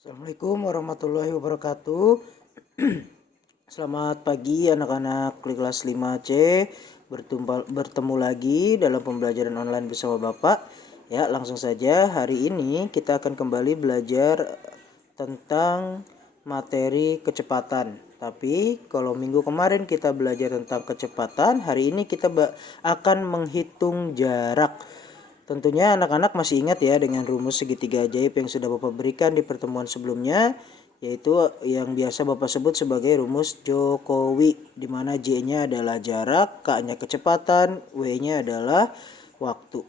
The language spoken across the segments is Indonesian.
Assalamualaikum warahmatullahi wabarakatuh. Selamat pagi anak-anak kelas 5C. Bertemu lagi dalam pembelajaran online bersama Bapak. Ya, langsung saja hari ini kita akan kembali belajar tentang materi kecepatan. Tapi kalau minggu kemarin kita belajar tentang kecepatan, hari ini kita akan menghitung jarak. Tentunya anak-anak masih ingat ya dengan rumus segitiga ajaib yang sudah Bapak berikan di pertemuan sebelumnya, yaitu yang biasa Bapak sebut sebagai rumus Jokowi, di mana J-nya adalah jarak, K-nya kecepatan, W-nya adalah waktu.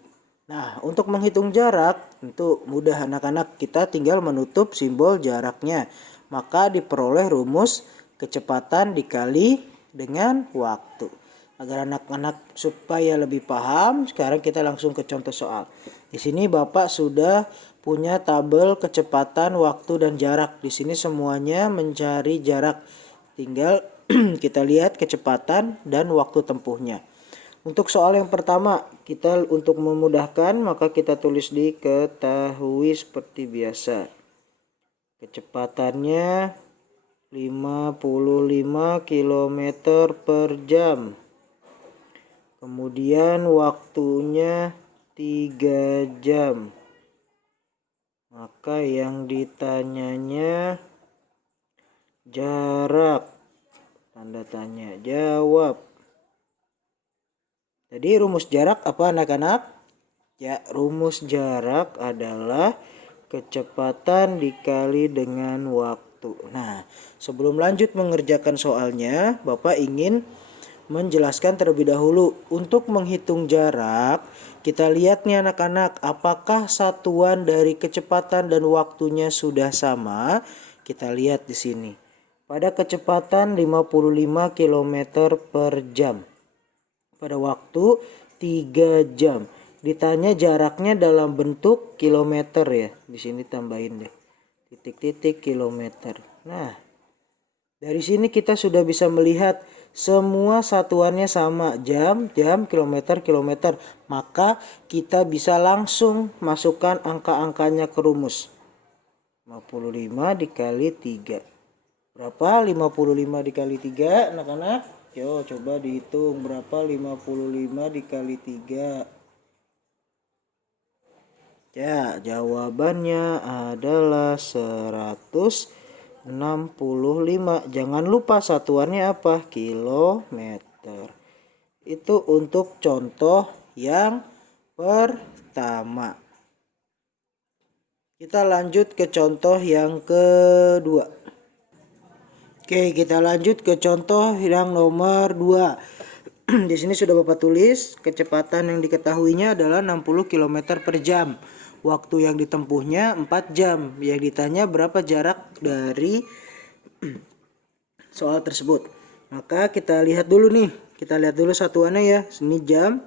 Nah, untuk menghitung jarak tentu mudah anak-anak, kita tinggal menutup simbol jaraknya. Maka diperoleh rumus kecepatan dikali dengan waktu. Agar anak-anak supaya lebih paham, sekarang kita langsung ke contoh soal. Di sini Bapak sudah punya tabel kecepatan, waktu, dan jarak. Di sini semuanya mencari jarak. Tinggal kita lihat kecepatan dan waktu tempuhnya. Untuk soal yang pertama, kita untuk memudahkan maka kita tulis di ketahui seperti biasa. Kecepatannya 55 km per jam. Kemudian waktunya 3 jam. Maka yang ditanyanya jarak. Tanda tanya, jawab. Jadi rumus jarak apa anak-anak? Ya, rumus jarak adalah kecepatan dikali dengan waktu. Nah, sebelum lanjut mengerjakan soalnya, Bapak ingin menjelaskan terlebih dahulu. Untuk menghitung jarak, kita lihat nih anak-anak, apakah satuan dari kecepatan dan waktunya sudah sama? Kita lihat di sini. Pada kecepatan 55 km per jam. Pada waktu 3 jam. Ditanya jaraknya dalam bentuk kilometer ya. Di sini tambahin deh. Titik-titik kilometer. Nah, dari sini kita sudah bisa melihat semua satuannya sama, jam, kilometer, kilometer. Maka kita bisa langsung masukkan angka-angkanya ke rumus. 55 dikali 3. Berapa 55 dikali 3 anak-anak? Yo, coba dihitung berapa 55 dikali 3. Ya, jawabannya adalah 165. Jangan lupa satuannya apa? Kilometer. Itu untuk contoh yang pertama. Kita lanjut ke contoh yang kedua. Oke, kita lanjut ke contoh yang nomor 2. Di sini sudah Bapak tulis kecepatan yang diketahuinya adalah 60 km per jam. Waktu yang ditempuhnya 4 jam. Yang ditanya berapa jarak dari soal tersebut. Maka kita lihat dulu nih. Kita lihat dulu satuannya ya. Sini jam.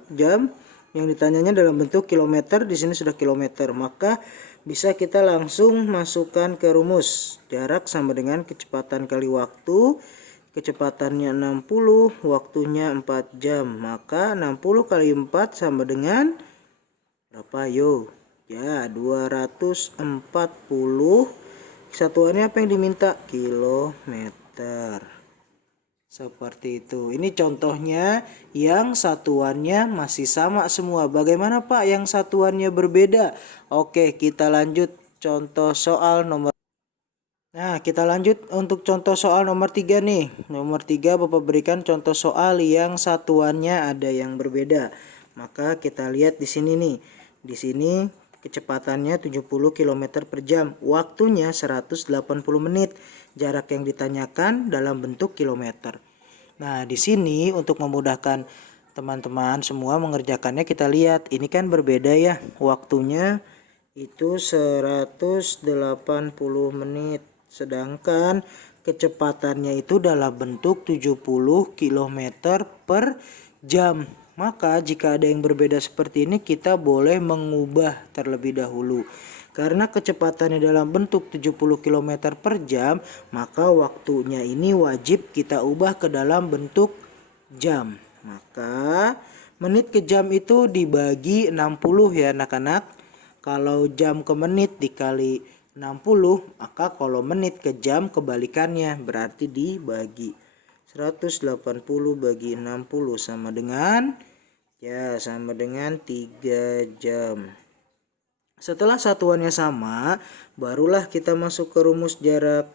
Yang ditanyanya dalam bentuk kilometer. Di sini sudah kilometer. Maka bisa kita langsung masukkan ke rumus. Jarak sama dengan kecepatan kali waktu. Kecepatannya 60, waktunya 4 jam. Maka 60 kali 4 sama dengan berapa yo? Ya, 240. Satuannya apa yang diminta? Kilometer. Seperti itu. Ini contohnya yang satuannya masih sama semua. Bagaimana Pak yang satuannya berbeda? Oke, kita lanjut contoh soal nomor. Nah, kita lanjut untuk contoh soal nomor 3 nih. Nomor 3 Bapak berikan contoh soal yang satuannya ada yang berbeda. Maka kita lihat di sini nih. Di sini kecepatannya 70 km per jam. Waktunya 180 menit. Jarak yang ditanyakan dalam bentuk kilometer. Nah, di sini untuk memudahkan teman-teman semua mengerjakannya, kita lihat. Ini kan berbeda ya. Waktunya itu 180 menit. Sedangkan kecepatannya itu dalam bentuk 70 km per jam. Maka jika ada yang berbeda seperti ini, kita boleh mengubah terlebih dahulu. Karena kecepatannya dalam bentuk 70 km per jam, maka waktunya ini wajib kita ubah ke dalam bentuk jam. Maka menit ke jam itu dibagi 60 ya anak-anak. Kalau jam ke menit dikali maka kalau menit ke jam kebalikannya, berarti dibagi 180 bagi 60 sama dengan 3 jam. Setelah satuannya sama, barulah kita masuk ke rumus jarak.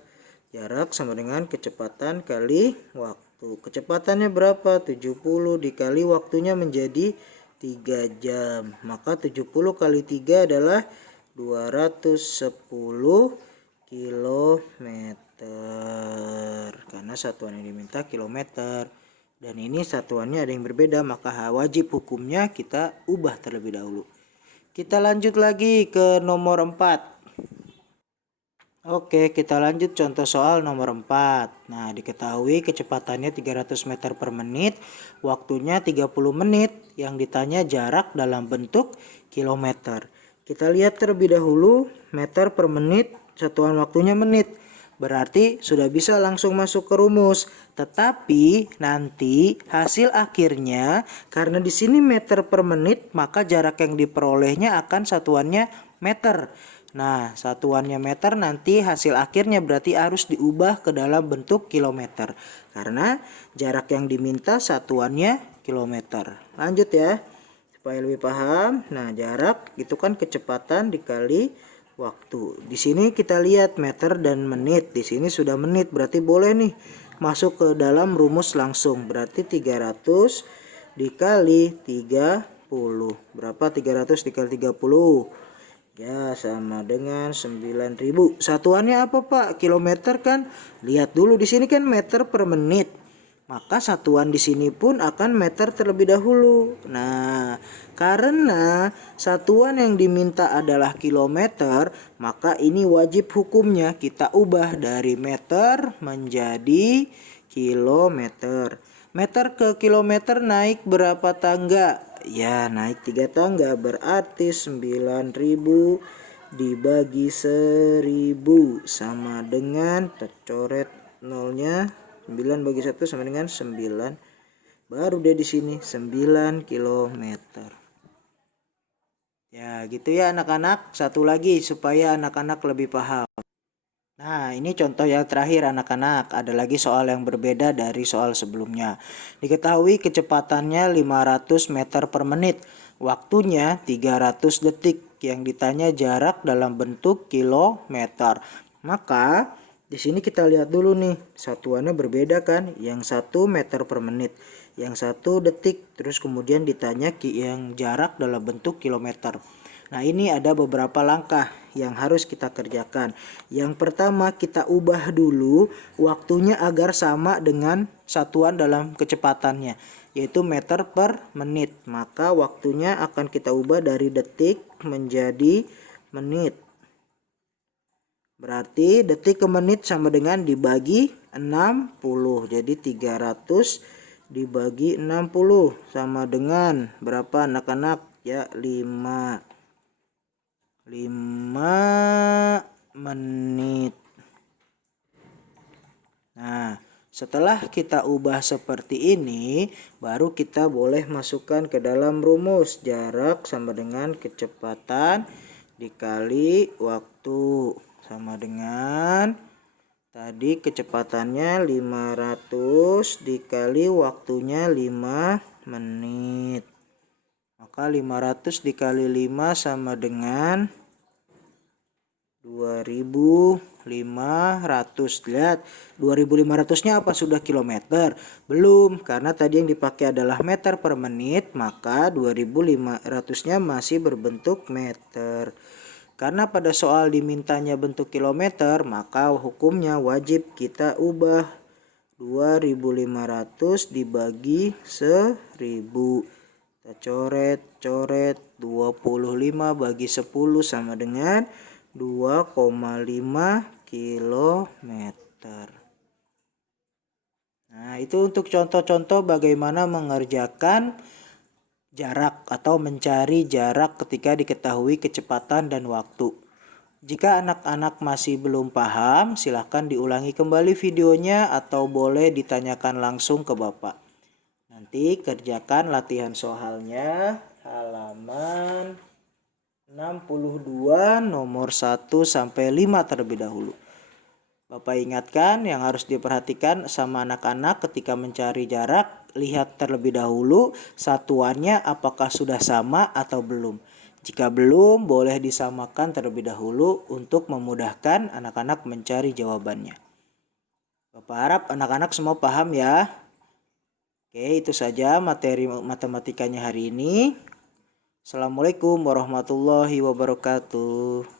Jarak sama dengan kecepatan kali waktu. Kecepatannya berapa? 70 dikali waktunya menjadi 3 jam. Maka 70 kali 3 adalah 210 kilometer. Karena satuan yang diminta kilometer. Dan ini satuannya ada yang berbeda, maka wajib hukumnya kita ubah terlebih dahulu. Kita lanjut lagi ke nomor 4. Oke, kita lanjut contoh soal nomor 4. Nah, diketahui kecepatannya 300 meter per menit, waktunya 30 menit, yang ditanya jarak dalam bentuk kilometer. Kita lihat terlebih dahulu, meter per menit, satuan waktunya menit. Berarti sudah bisa langsung masuk ke rumus. Tetapi nanti hasil akhirnya, karena di sini meter per menit, maka jarak yang diperolehnya akan satuannya meter. Nah, satuannya meter, nanti hasil akhirnya berarti harus diubah ke dalam bentuk kilometer. Karena jarak yang diminta satuannya kilometer. Lanjut ya, supaya lebih paham. Nah, jarak itu kan kecepatan dikali waktu. Di sini kita lihat meter dan menit. Di sini sudah menit, berarti boleh nih masuk ke dalam rumus langsung. Berarti 300 dikali 30. Berapa 300 dikali 30? Ya, sama dengan 9.000. Satuannya apa, Pak? Kilometer kan? Lihat dulu di sini kan meter per menit. Maka satuan di sini pun akan meter terlebih dahulu. Nah, karena satuan yang diminta adalah kilometer, maka ini wajib hukumnya kita ubah dari meter menjadi kilometer. Meter ke kilometer naik berapa tangga? Ya, naik 3 tangga, berarti 9.000 dibagi 1.000 sama dengan, tercoret nolnya, 9 bagi 1 sama dengan 9. Baru deh di sini 9 kilometer. Ya, gitu ya anak-anak. Satu lagi supaya anak-anak lebih paham. Nah, ini contoh yang terakhir anak-anak. Ada lagi soal yang berbeda dari soal sebelumnya. Diketahui kecepatannya 500 meter per menit. Waktunya 300 detik. Yang ditanya jarak dalam bentuk kilometer. Maka di sini kita lihat dulu nih. Satuannya berbeda kan? Yang 1 meter per menit. Yang 1 detik. Terus kemudian ditanya yang jarak dalam bentuk kilometer. Nah, ini ada beberapa langkah yang harus kita kerjakan. Yang pertama, kita ubah dulu waktunya agar sama dengan satuan dalam kecepatannya, yaitu meter per menit. Maka waktunya akan kita ubah dari detik menjadi menit. Berarti detik ke menit sama dengan dibagi 60. Jadi 300 dibagi 60 sama dengan berapa anak-anak? Ya, 5 menit. Nah, setelah kita ubah seperti ini, baru kita boleh masukkan ke dalam rumus. Jarak sama dengan kecepatan dikali waktu. Sama dengan tadi kecepatannya 500 dikali waktunya 5 menit. Maka 500 dikali 5 sama dengan 2.500. Lihat, 2.500-nya apa sudah kilometer? Belum, karena tadi yang dipakai adalah meter per menit, maka 2.500-nya masih berbentuk meter. Karena pada soal dimintanya bentuk kilometer, maka hukumnya wajib kita ubah 2.500 dibagi 1.000. Kita coret 25 bagi 10 sama dengan 2,5 kilometer. Nah, itu untuk contoh-contoh bagaimana mengerjakan jarak atau mencari jarak ketika diketahui kecepatan dan waktu. Jika anak-anak masih belum paham, silahkan diulangi kembali videonya atau boleh ditanyakan langsung ke Bapak. Nanti kerjakan latihan soalnya halaman 62 nomor 1 sampai 5 terlebih dahulu. Bapak ingatkan yang harus diperhatikan sama anak-anak ketika mencari jarak, lihat terlebih dahulu satuannya apakah sudah sama atau belum. Jika belum, boleh disamakan terlebih dahulu untuk memudahkan anak-anak mencari jawabannya. Bapak harap anak-anak semua paham ya. Oke, itu saja materi matematikanya hari ini. Assalamualaikum warahmatullahi wabarakatuh.